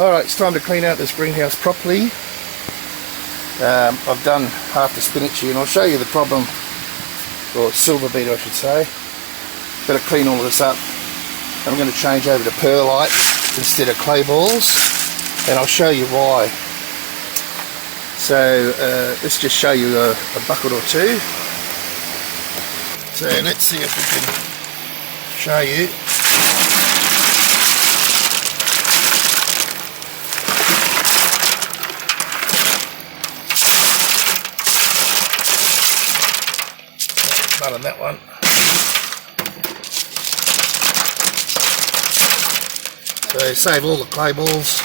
Alright, it's time to clean out this greenhouse properly. I've done half the spinach here and I'll show you the problem, or silver beet I should say. Got to clean all of this up. I'm going to change over to perlite instead of clay balls, and I'll show you why. So let's just show you a bucket or two. So let's see if we can show you. Not on that one. So save all the clay balls.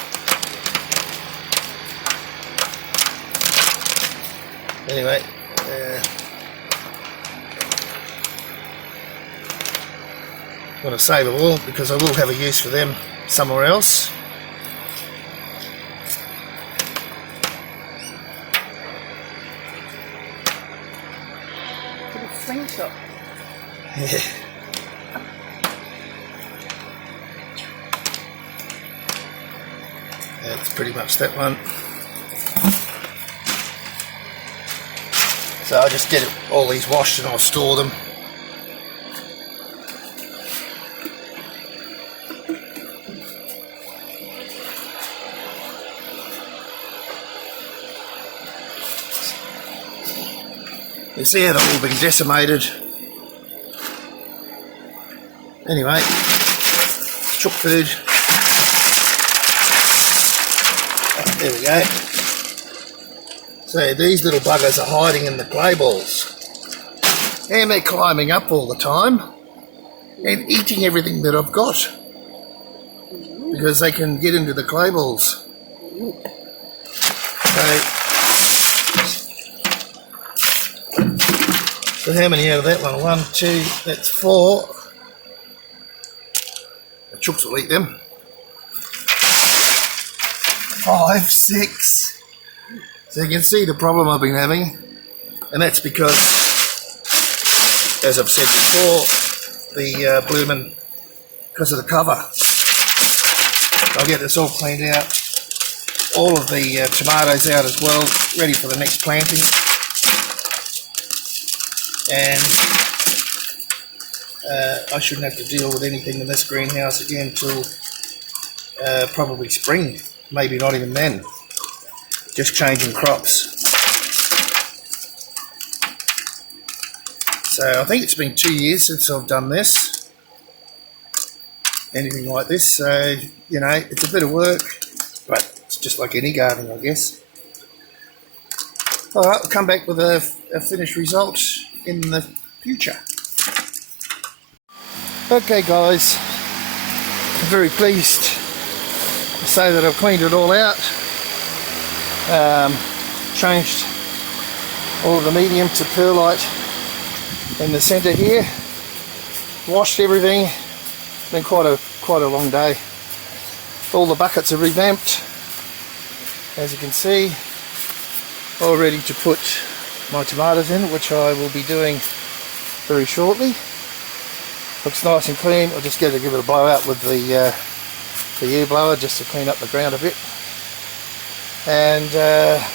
Anyway, I'm going to save it all because I will have a use for them somewhere else. Slingshot. Yeah. That's pretty much that one. So I'll just get all these washed and I'll store them. You see how they've all been decimated. Anyway, chook food. There we go. So these little buggers are hiding in the clay balls. And they're climbing up all the time and eating everything that I've got because they can get into the clay balls. So how many out of that one? 1, 2, that's 4. The chooks will eat them. 5, 6. So you can see the problem I've been having, and that's because, as I've said before, the bloomin', because of the cover. I'll get this all cleaned out, all of the tomatoes out as well, ready for the next planting. And I shouldn't have to deal with anything in this greenhouse again till probably spring, maybe not even then. Just changing crops. So I think it's been 2 years since I've done this, anything like this. So you know, it's a bit of work, but it's just like any gardening, I guess. All right, I'll come back with a finished result in the future. Okay guys, I'm very pleased to say that I've cleaned it all out, changed all of the medium to perlite in the centre here, washed everything. It's been quite a long day. All the buckets are revamped, as you can see, all ready to put my tomatoes in, which I will be doing very shortly. Looks nice and clean. I'll just give it a blowout with the air blower just to clean up the ground a bit. And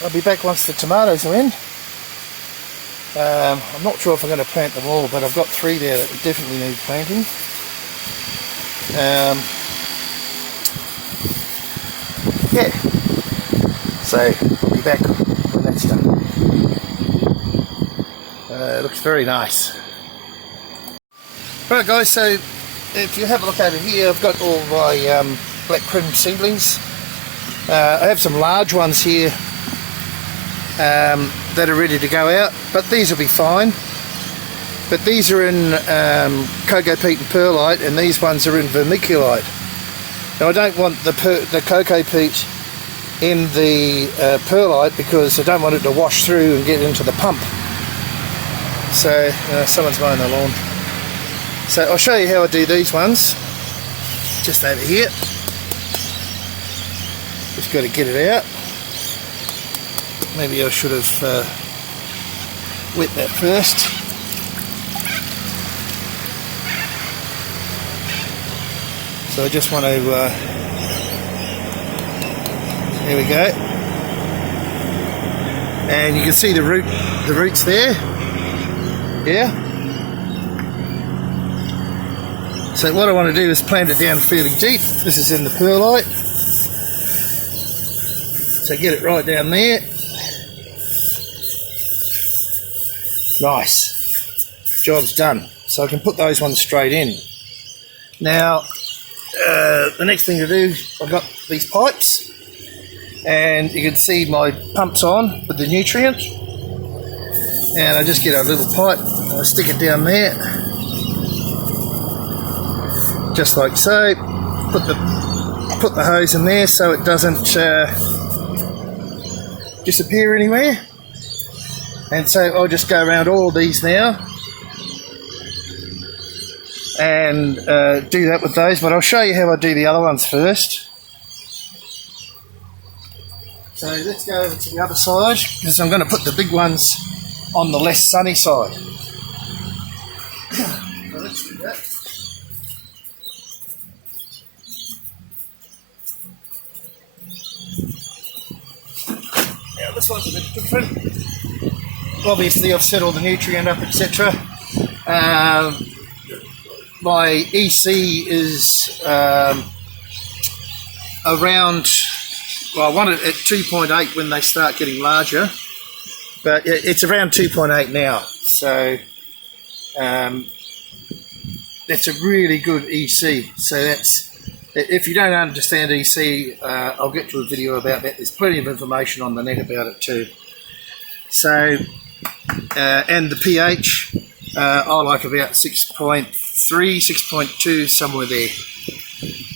I'll be back once the tomatoes are in. I'm not sure if I'm going to plant them all, but I've got 3 there that definitely need planting. Yeah. So I'll be back when that's done. It looks very nice. Right guys, so if you have a look over here, I've got all my black Krim seedlings. I have some large ones here that are ready to go out, but these will be fine. But these are in cocoa peat and perlite, and these ones are in vermiculite. Now I don't want the cocoa peat in the perlite because I don't want it to wash through and get into the pump. So someone's mowing the lawn. So I'll show you how I do these ones. Just over here. Just got to get it out. Maybe I should have wet that first. So I just want to There we go. And you can see the roots there. Yeah. So what I want to do is plant it down fairly deep. This is in the perlite. So get it right down there. Nice. Job's done. So I can put those ones straight in. Now, the next thing to do, I've got these pipes. And you can see my pump's on with the nutrient. And I just get a little pipe and I stick it down there. Just like so. Put the hose in there so it doesn't disappear anywhere. And so I'll just go around all of these now and do that with those, but I'll show you how I do the other ones first. So let's go over to the other side, because I'm going to put the big ones on the less sunny side. So let's do that. Now this one's a bit different. Obviously I've set all the nutrient up, etc. My EC is around, well, I want it at 2.8 when they start getting larger, but it's around 2.8 now, so that's a really good EC. So that's, if you don't understand EC, I'll get to a video about that. There's plenty of information on the net about it too. So, and the pH, I like about 6.3, 6.2, somewhere there.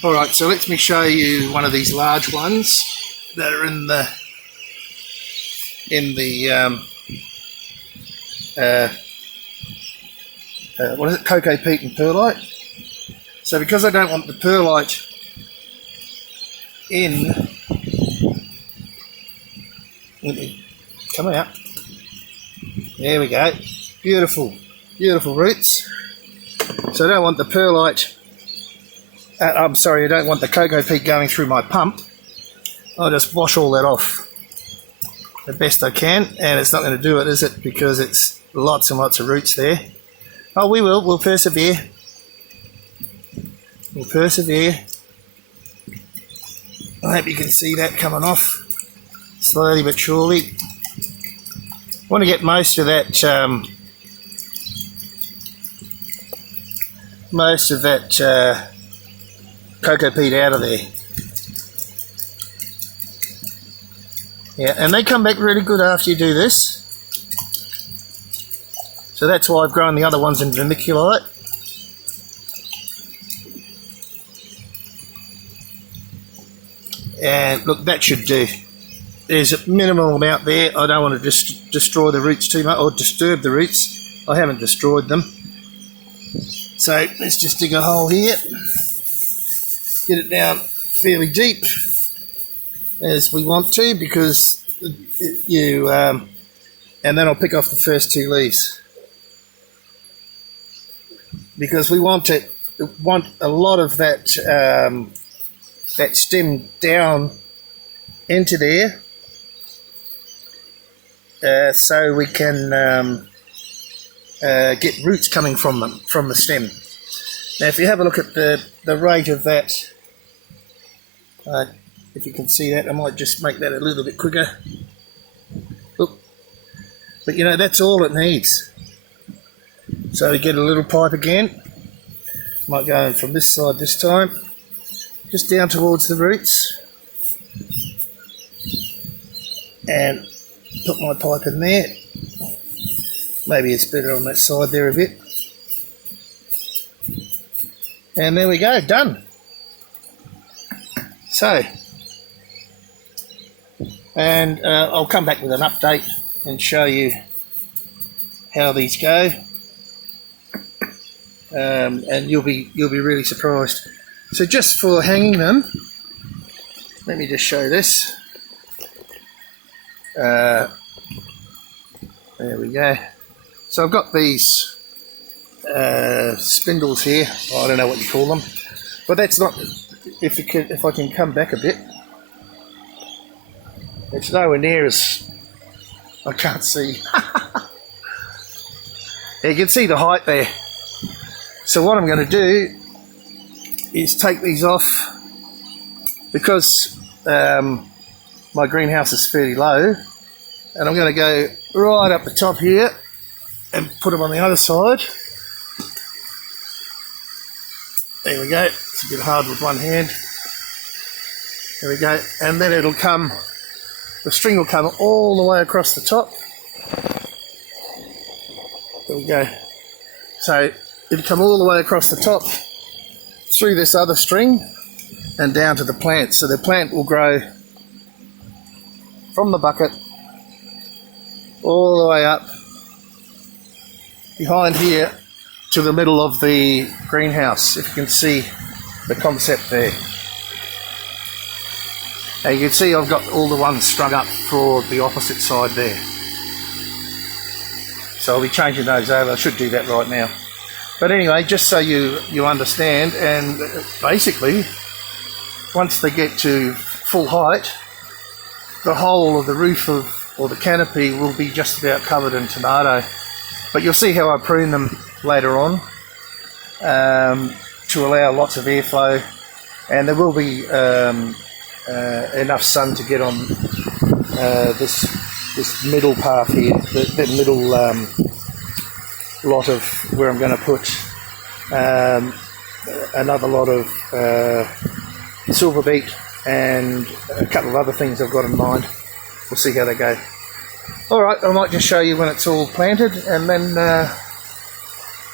Alright, so let me show you one of these large ones that are in the what is it, cocoa peat and perlite. So because I don't want the perlite in, let me come out. There we go. Beautiful, beautiful roots. So I don't want the perlite, I'm sorry, I don't want the cocoa peat going through my pump. I'll just wash all that off the best I can, and it's not going to do it, is it? Because it's lots and lots of roots there. Oh, we'll persevere. We'll persevere. I hope you can see that coming off slowly but surely. I want to get most of that cocoa peat out of there. Yeah, and they come back really good after you do this. So that's why I've grown the other ones in vermiculite. And look, that should do. There's a minimal amount there. I don't want to just destroy the roots too much, or disturb the roots. I haven't destroyed them. So let's just dig a hole here. Get it down fairly deep as we want to, because you and then I'll pick off the first two leaves, because we want a lot of that that stem down into there, so we can get roots coming from the stem. Now if you have a look at the rate of that, if you can see that, I might just make that a little bit quicker. Look, but you know, that's all it needs. So we get a little pipe again, might go in from this side this time, just down towards the roots, and put my pipe in there. Maybe it's better on that side there a bit. And there we go, done. So, and I'll come back with an update and show you how these go, and you'll be really surprised. So just for hanging them, let me just show this. There we go. So I've got these spindles here. I don't know what you call them, but that's not. If I can come back a bit, It's nowhere near as, I can't see. You can see the height there. So what I'm going to do is take these off, because my greenhouse is fairly low, and I'm going to go right up the top here and put them on the other side. There we go. It's a bit hard with one hand. There we go. And then it'll come, the string will come all the way across the top. There we go. So it'll come all the way across the top through this other string and down to the plant. So the plant will grow from the bucket all the way up behind here to the middle of the greenhouse, if you can see the concept there. Now you can see I've got all the ones strung up for the opposite side there. So I'll be changing those over. I should do that right now. But anyway, just so you understand, and basically once they get to full height, the whole of the roof or the canopy will be just about covered in tomato. But you'll see how I prune them later on to allow lots of airflow, and there will be enough sun to get on this middle path here, the middle lot of where I'm going to put another lot of silver beet and a couple of other things I've got in mind. We'll see how they go. Alright, I might just show you when it's all planted, and then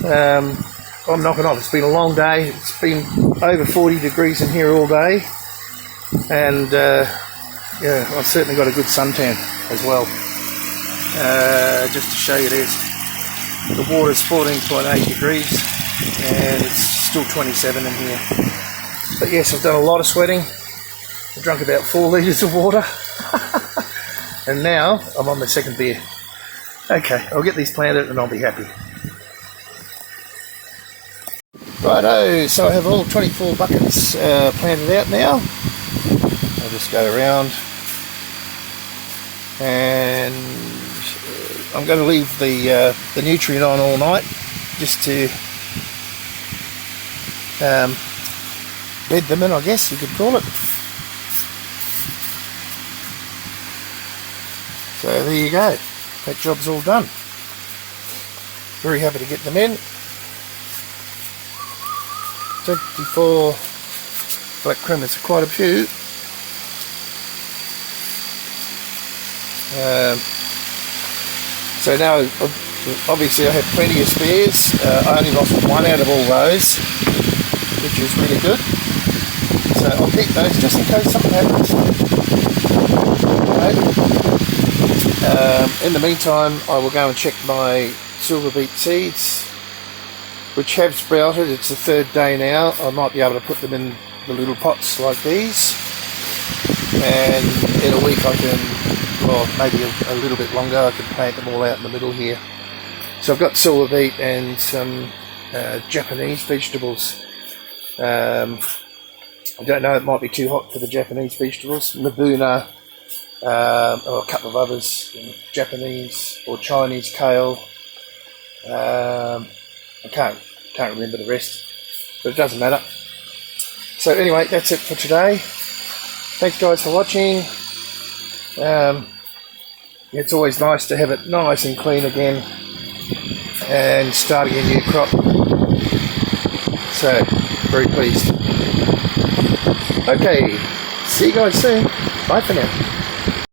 I'm knocking off. It's been a long day. It's been over 40 degrees in here all day, and yeah, I've certainly got a good suntan as well. Just to show you this, the water's 14.8 degrees and it's still 27 in here. But yes, I've done a lot of sweating. I've drunk about 4 litres of water and now I'm on my second beer. Okay, I'll get these planted and I'll be happy. Righto, so I have all 24 buckets planted out now. I'll just go around, and I'm going to leave the nutrient on all night just to bed them in, I guess you could call it. So there you go, that job's all done. Very happy to get them in. 24 black Krim, it's quite a few. So now, obviously I have plenty of spares. I only lost one out of all those, which is really good. So I'll keep those just in case something happens. In the meantime, I will go and check my silver beet seeds, which have sprouted. It's the third day now. I might be able to put them in the little pots like these, and in a week I can, well, maybe a little bit longer, I can plant them all out in the middle here. So I've got silver beet and some Japanese vegetables. I don't know, it might be too hot for the Japanese vegetables. Mabuna, or a couple of others, Japanese or Chinese kale. I can't remember the rest, but it doesn't matter. So anyway, that's it for today. Thanks guys for watching. It's always nice to have it nice and clean again and starting a new crop. So, very pleased. Okay, see you guys soon. Bye for now.